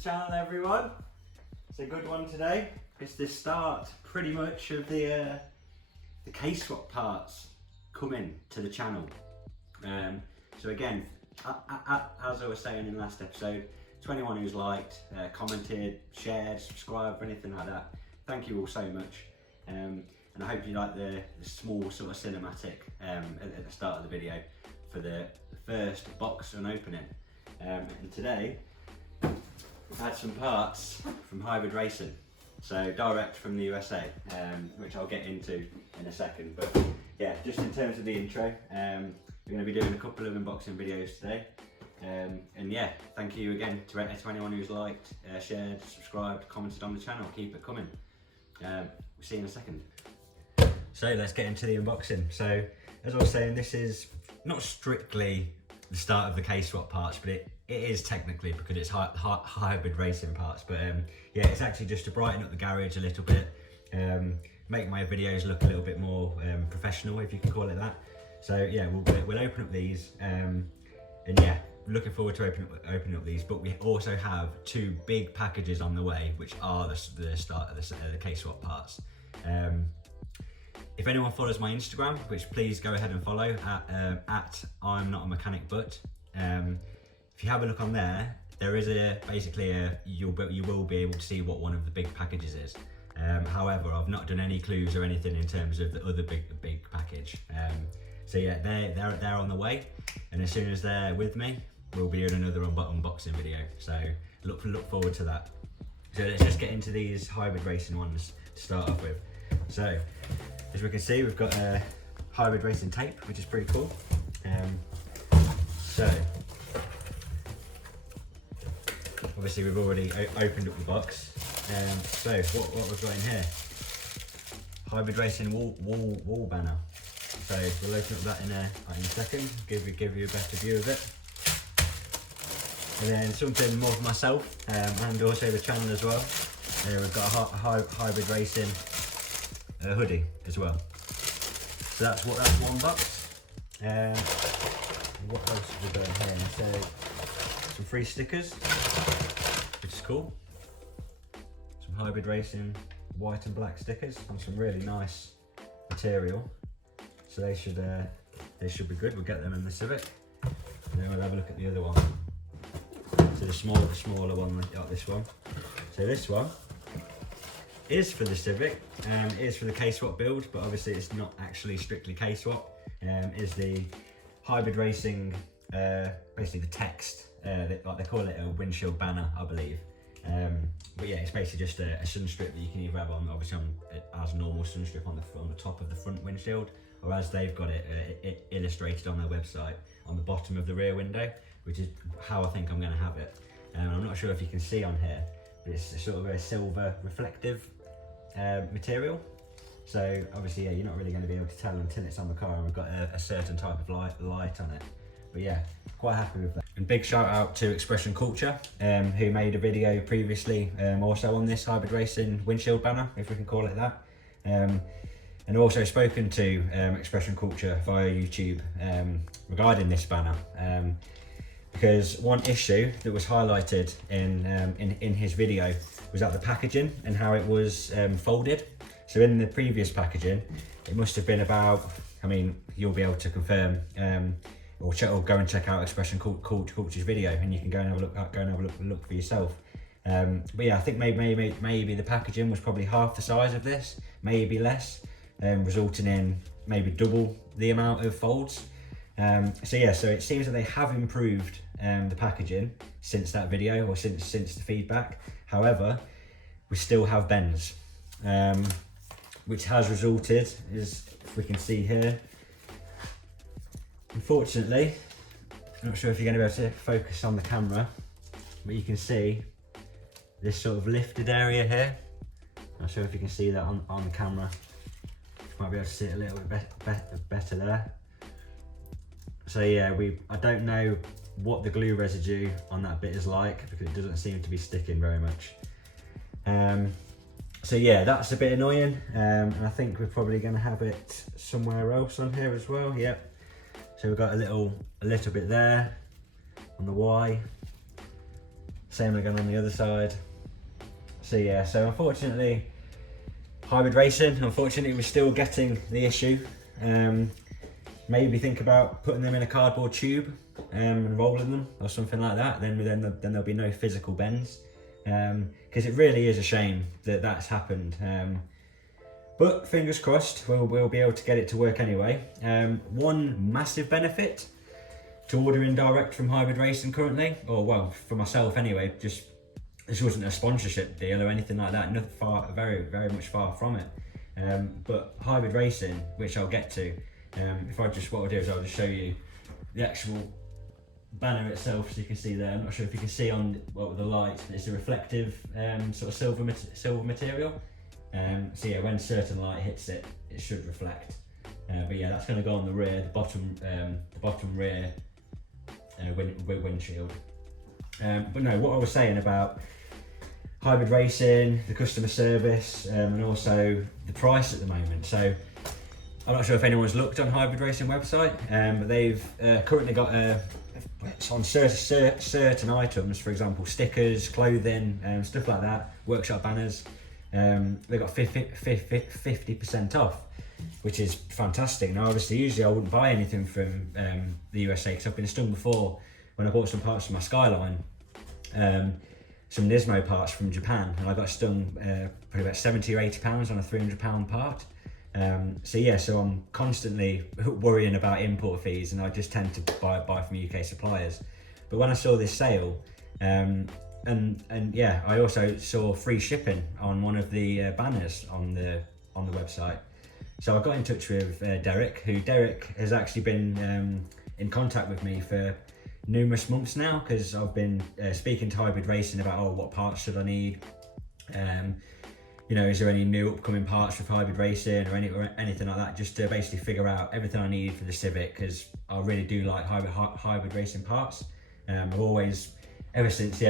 Channel, everyone. It's a good one today. It's the start pretty much of the K-Swap parts coming to the channel. So again, as I was saying in the last episode, to anyone who's liked, commented, shared, subscribed, or anything like that, thank you all so much. And I hope you like the small sort of cinematic at the start of the video for the first box unopening. And today I've had some parts from Hybrid Racing, so direct from the USA, which I'll get into in a second. But yeah, just in terms of the intro, we're going to be doing a couple of unboxing videos today. And yeah, thank you again to anyone who's liked, shared, subscribed, commented on the channel. Keep it coming. We'll see you in a second. So let's get into the unboxing. So as I was saying, this is not strictly the start of the K-Swap parts, but it is technically, because it's hybrid racing parts. But yeah, it's actually just to brighten up the garage a little bit, make my videos look a little bit more professional, if you can call it that. So yeah, we'll open up these, and yeah, looking forward to opening up these. But we also have two big packages on the way, which are the start of the K-Swap parts. If anyone follows my Instagram, which please go ahead and follow at I'm not a mechanic, but if you have a look on there, there is you will be able to see what one of the big packages is. However, I've not done any clues or anything in terms of the other big package. So yeah, they're on the way, and as soon as they're with me, we'll be doing another unboxing video. So look forward to that. So let's just get into these hybrid racing ones to start off with. So as we can see, we've got a hybrid racing tape, which is pretty cool. So obviously we've already opened up the box. So what we've got in here, hybrid racing wall banner. So we'll open up that in a second, give you a better view of it. And then something more for myself, and also the channel as well. We've got a hybrid racing hoodie as well. So that's one box. What else have we got in here? So some free stickers, which is cool. Some hybrid racing white and black stickers on some really nice material. So they should be good. We'll get them in the Civic. And then we'll have a look at the other one. So the smaller one, like this one. So this one is for the Civic, it is for the K-Swap build, but obviously it's not actually strictly K-Swap. Is the hybrid racing, basically the text, like they call it a windshield banner, I believe. But yeah, it's basically just a sun strip that you can either have on, obviously as a normal sun strip on the top of the front windshield, or as they've got it illustrated on their website on the bottom of the rear window, which is how I think I'm going to have it. I'm not sure if you can see on here, but it's sort of a silver reflective material. So obviously, yeah, you're not really going to be able to tell until it's on the car and we've got a certain type of light on it. But yeah, quite happy with that. And big shout out to Expression Culture, who made a video previously also on this hybrid racing windshield banner, if we can call it that. And also spoken to Expression Culture via YouTube regarding this banner. Because one issue that was highlighted in his video was at the packaging and how it was folded. So in the previous packaging, it must have been about, I mean, you'll be able to confirm or go and check out Expression Culture's video, and you can go and have a look for yourself. But yeah, I think maybe the packaging was probably half the size of this, maybe less, resulting in maybe double the amount of folds. So yeah, so it seems that they have improved the packaging since that video, or since the feedback. However, we still have bends, which has resulted, as if we can see here, unfortunately, I'm not sure if you're going to be able to focus on the camera, but you can see this sort of lifted area here. I'm not sure if you can see that on the camera. You might be able to see it a little bit better there. So yeah, I don't know what the glue residue on that bit is like, because it doesn't seem to be sticking very much. So yeah, that's a bit annoying, and I think we're probably going to have it somewhere else on here as well. Yep. So we've got a little bit there on the Y. Same again on the other side. So yeah, so unfortunately, hybrid racing, we're still getting the issue. Maybe think about putting them in a cardboard tube and rolling them or something like that. Then there'll be no physical bends, because it really is a shame that that's happened. But fingers crossed, we'll be able to get it to work anyway. One massive benefit to ordering direct from Hybrid Racing currently, or well, for myself anyway, just this wasn't a sponsorship deal or anything like that. Nothing very much far from it. But Hybrid Racing, which I'll get to, what I'll do is I'll just show you the actual banner itself, so you can see there. I'm not sure if you can see on the light, it's a reflective sort of silver material. So yeah, when certain light hits it, it should reflect. But yeah, that's going to go on the rear, the bottom rear windshield. But no, what I was saying about Hybrid Racing, the customer service, and also the price at the moment. So I'm not sure if anyone's looked on Hybrid Racing website, but they've currently got it's on certain items, for example, stickers, clothing, stuff like that, workshop banners. They got 50% off, which is fantastic. Now, obviously, usually I wouldn't buy anything from the USA, because I've been stung before when I bought some parts for my Skyline, some Nismo parts from Japan, and I got stung probably about 70 or 80 pounds on a 300 pound part. So yeah, so I'm constantly worrying about import fees, and I just tend to buy from UK suppliers. But when I saw this sale, and yeah, I also saw free shipping on one of the banners on the website. So I got in touch with Derek has actually been in contact with me for numerous months now, because I've been speaking to Hybrid Racing about, what parts should I need, you know, is there any new upcoming parts for Hybrid Racing or anything like that, just to basically figure out everything I need for the Civic, because I really do like hybrid racing parts. I've always, ever since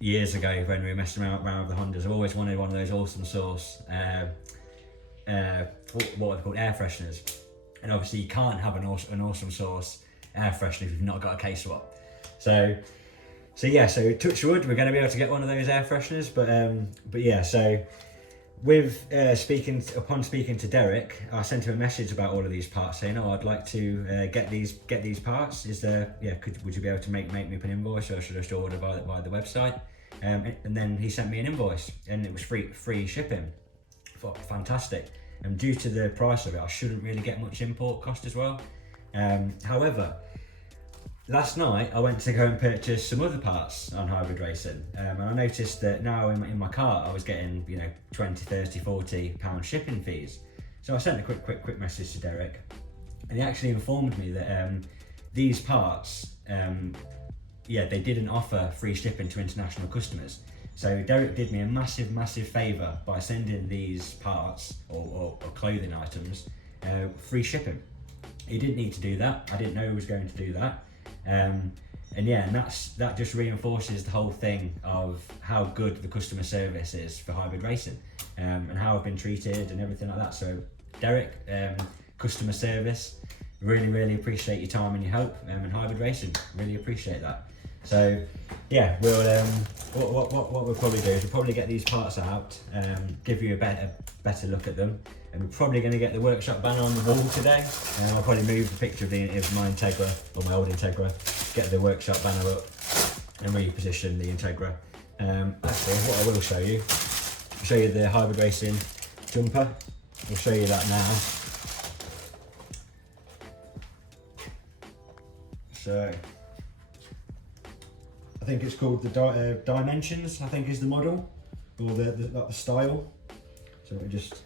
years ago when we were messing around with the Hondas, I've always wanted one of those awesome source what are they called, air fresheners. And obviously you can't have an awesome source air freshener if you've not got a K-Swap. So yeah, so touch wood, we're going to be able to get one of those air fresheners. But yeah, so with speaking to Derek, I sent him a message about all of these parts, saying, I'd like to get these parts. Is there, would you be able to make me up an invoice, or should I just order via the website? And then he sent me an invoice, and it was free shipping. Fantastic. And due to the price of it, I shouldn't really get much import cost as well. However, last night I went to go and purchase some other parts on Hybrid Racing, and I noticed that now in my cart I was getting 20, 30, 40 pound shipping fees. So I sent a quick message to Derek, and he actually informed me that these parts, they didn't offer free shipping to international customers. So Derek did me a massive favour by sending these parts or clothing items free shipping. He didn't need to do that. I didn't know he was going to do that. And that just reinforces the whole thing of how good the customer service is for Hybrid Racing, and how I've been treated and everything like that. So Derek, customer service, really appreciate your time and your help, and Hybrid Racing, really appreciate that. So yeah, we'll what we'll probably do is we'll probably get these parts out, give you a better look at them, and we're probably going to get the workshop banner on the wall today. I'll probably move the picture of my Integra, or my old Integra, get the workshop banner up and reposition the Integra. Actually, what I will show you, I'll show you the hybrid racing jumper. I'll show you that now. So, I think it's called the Dimensions, I think is the model, or the style. So we just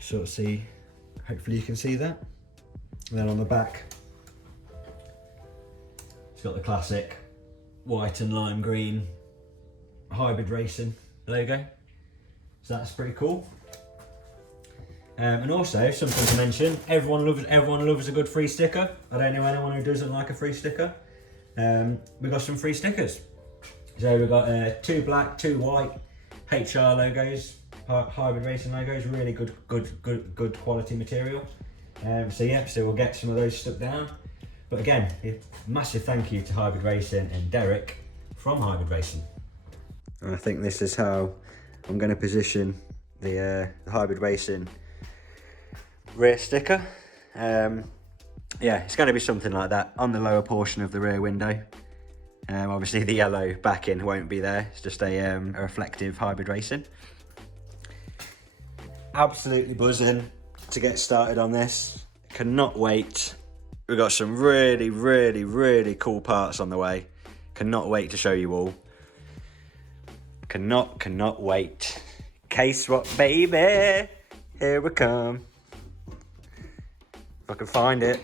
sort of see, hopefully you can see that. And then on the back, it's got the classic white and lime green hybrid racing logo. So that's pretty cool. And also something to mention, everyone loves a good free sticker. I don't know anyone who doesn't like a free sticker. We got some free stickers. So we've got 2 black, 2 white HR logos, hybrid racing logos, really good quality material. So we'll get some of those stuck down. But again, a massive thank you to Hybrid Racing and Derek from Hybrid Racing. And I think this is how I'm going to position the Hybrid Racing rear sticker. Yeah, it's going to be something like that on the lower portion of the rear window. Obviously the yellow backing won't be there, it's just a reflective Hybrid Racing. Absolutely buzzing to get started on this. Cannot wait. We've got some really cool parts on the way. Cannot wait to show you all. Cannot wait. K-Swap, baby, here we come. If I can find it.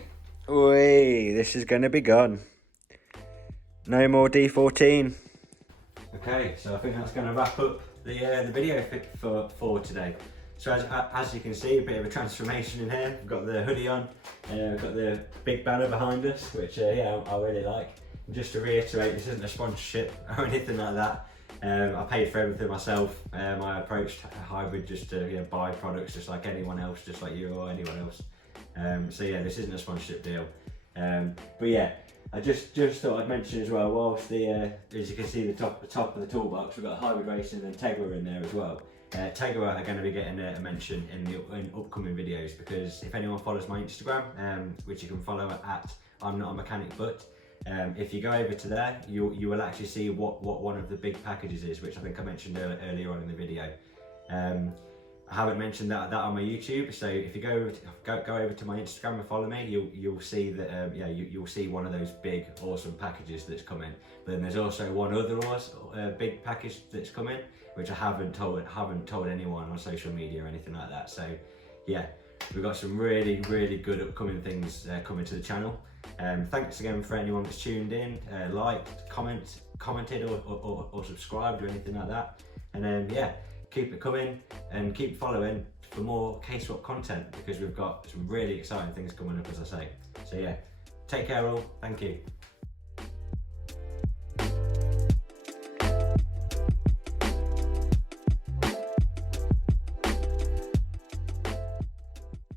Whee, this is gonna be gone. No more D14. Okay, so I think that's gonna wrap up the video for today. So as you can see, a bit of a transformation in here. We've got the hoodie on, we've got the big banner behind us, which yeah, I really like. And just to reiterate, this isn't a sponsorship or anything like that. I paid for everything myself. I approached Hybrid just to buy products just like anyone else, just like you or anyone else. So yeah, this isn't a sponsorship deal. But yeah, I just thought I'd mention as well, whilst as you can see the top of the toolbox, we've got Hybrid Racing and Tegra in there as well. Tegra are going to be getting a mention in upcoming videos, because if anyone follows my Instagram, which you can follow at I'm Not a Mechanic But, if you go over to there, you will actually see what one of the big packages is, which I think I mentioned earlier on in the video. I haven't mentioned that on my YouTube, so if you go over to my Instagram and follow me, you'll see that you'll see one of those big awesome packages that's coming. But then there's also one other big package that's coming, which I haven't told anyone on social media or anything like that. So yeah, we've got some really good upcoming things coming to the channel. Thanks again for anyone that's tuned in, liked, commented or subscribed or anything like that. And yeah, keep it coming and keep following for more K-Swap content, because we've got some really exciting things coming up, as I say. So yeah, take care all, thank you.